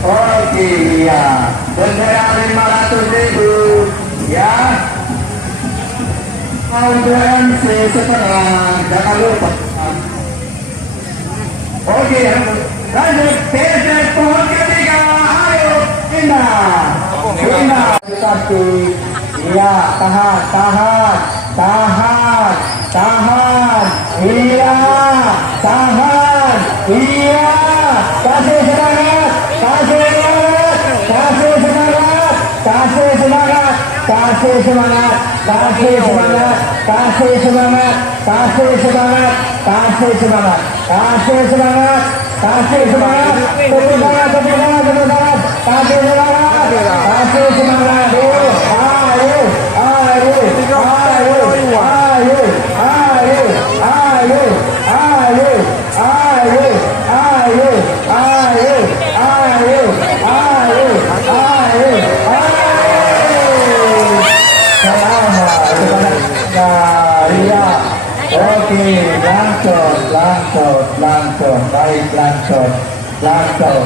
Oke, ya. Bendera 500.000, ya. MC setengah, jangan lupa. Oke, lanjut. Geser pohon ketiga, ayo, Indah. Indah. Satu, iya, tahan, tahan, tahan, tahan, iya, tahan, iya, kasih semangat, kasih semangat, kasih semangat, kasih semangat, kasih semangat, kasih semangat, kasih semangat, kasih semangat, kasih semangat, kasih semangat, kasih semangat, tepuk tangan, tepuk tangan, tepuk tangan, kasih semangat, kasih semangat, ayo, ayo, ayo, ayo, ayo, ayo, ayo, ayo, ayo, ayo, ayo, ayo, ayo, ayo, oke, langsung, langsung, langsung, baik, langsung, langsung.